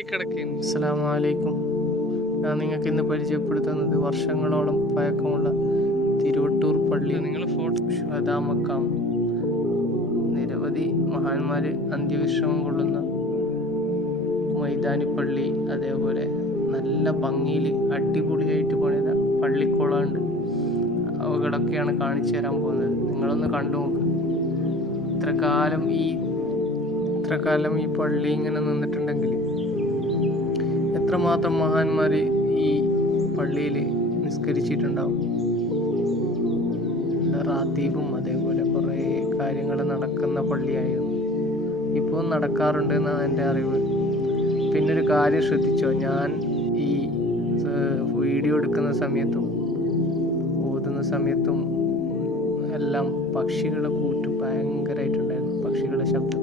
അസ്സലാമു അലൈക്കും. ഞാൻ നിങ്ങൾക്ക് ഇന്ന് പരിചയപ്പെടുത്തുന്നത് വർഷങ്ങളോളം പഴക്കമുള്ള തിരുവട്ടൂർ പള്ളി ശുഹദാ മക്കാം. നിരവധി മഹാന്മാർ അന്ത്യവിശ്രമം കൊള്ളുന്ന മൈതാനിപ്പള്ളി, അതേപോലെ നല്ല ഭംഗിയിൽ അടിപൊളിയായിട്ട് പണിത പള്ളിക്കുളമുണ്ട്. അവകളൊക്കെയാണ് കാണിച്ചു തരാൻ പോകുന്നത്. നിങ്ങളൊന്ന് കണ്ടു നോക്ക്. ഇത്ര കാലം ഈ പള്ളി ഇങ്ങനെ നിന്നിട്ടുണ്ടെങ്കിൽ എത്രമാത്രം മഹാന്മാർ ഈ പള്ളിയിൽ നിസ്കരിച്ചിട്ടുണ്ടാവും. റാത്തീബും അതേപോലെ കുറേ കാര്യങ്ങൾ നടക്കുന്ന പള്ളിയായിരുന്നു. ഇപ്പോൾ നടക്കാറുണ്ട് എന്നാണ് എൻ്റെ അറിവ്. പിന്നെ ഒരു കാര്യം ശ്രദ്ധിച്ചോ, ഞാൻ ഈ വീഡിയോ എടുക്കുന്ന സമയത്തും ഓതുന്ന സമയത്തും എല്ലാം പക്ഷികളെ കൂട്ട് ഭയങ്കരമായിട്ടുണ്ടായിരുന്നു. പക്ഷികളുടെ ശബ്ദം,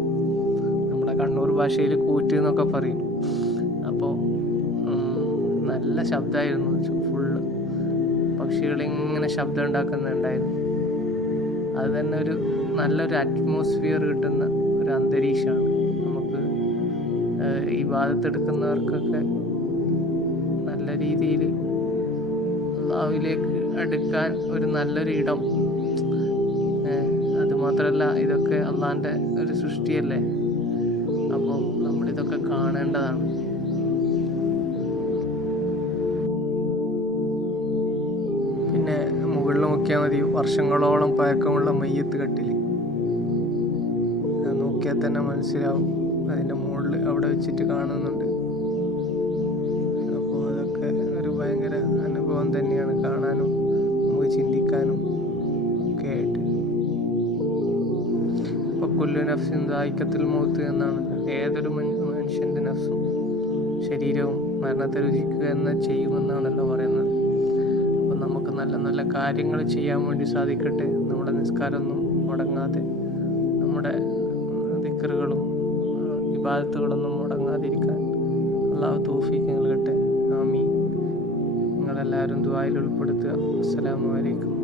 നമ്മുടെ കണ്ണൂർ ഭാഷയിൽ കൂറ്റ് എന്നൊക്കെ പറയും. അപ്പോൾ നല്ല ശബ്ദമായിരുന്നു. ഫുള്ള് പക്ഷികളിങ്ങനെ ശബ്ദം ഉണ്ടാക്കുന്നുണ്ടായിരുന്നു. അത് തന്നെ ഒരു നല്ലൊരു അറ്റ്മോസ്ഫിയർ കിട്ടുന്ന ഒരു അന്തരീക്ഷമാണ്. നമുക്ക് ഈ ഇബാദത്തെടുക്കുന്നവർക്കൊക്കെ നല്ല രീതിയിൽ അല്ലാഹുവിലേക്ക് അടുക്കാൻ ഒരു നല്ലൊരു ഇടം. അതുമാത്രമല്ല, ഇതൊക്കെ അള്ളാഹിൻ്റെ ഒരു സൃഷ്ടിയല്ലേ. അപ്പോൾ നമ്മളിതൊക്കെ കാണേണ്ടതാണ്. പിന്നെ മുകളിൽ നോക്കിയാൽ മതി, വർഷങ്ങളോളം പഴക്കമുള്ള മയ്യത്ത് കട്ടിൽ. നോക്കിയാൽ തന്നെ മനസ്സിലാവും. അതിൻ്റെ മുകളിൽ അവിടെ വെച്ചിട്ട് കാണുന്നുണ്ട്. അപ്പോൾ അതൊക്കെ ഒരു ഭയങ്കര അനുഭവം തന്നെയാണ്, കാണാനും നമുക്ക് ചിന്തിക്കാനും ഒക്കെ ആയിട്ട്. ഇപ്പോൾ കുല്ലു നഫ്സിൻ ദായിഖത്തുൽ മൗത്ത് എന്നാണ്. ഏതൊരു മനുഷ്യൻ്റെ നഫ്സും ശരീരവും മരണത്തെ രുചിക്കുക എന്ന് ചെയ്യുമെന്നാണല്ലോ പറയുന്നത്. അപ്പോൾ നമുക്ക് നല്ല നല്ല കാര്യങ്ങൾ ചെയ്യാൻ വേണ്ടി സാധിക്കട്ടെ. നമ്മുടെ നിസ്കാരമൊന്നും മുടങ്ങാതെ, നമ്മുടെ ദിക്റുകളും ഇബാദത്തുകളൊന്നും മുടങ്ങാതിരിക്കാൻ അല്ലാഹു തൗഫീഖ് നൽകട്ടെ. ആമീൻ. നിങ്ങളെല്ലാവരും ദുആയിൽ ഉൾപ്പെടുത്തുക. അസ്സലാമു അലൈക്കും.